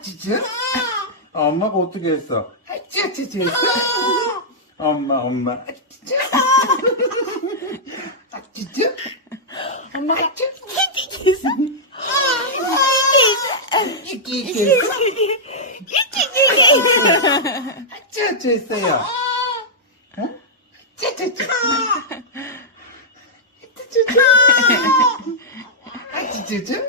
진짜? 엄마가 어떻게 했어? 쭈쭈쭈 했어? 엄마. 진짜? 진짜? 엄마가 이끼 했어? 쭈쭈 했어요. 어? 쭈쭈쭈. 쭈쭈쭈. 쭈쭈쭈.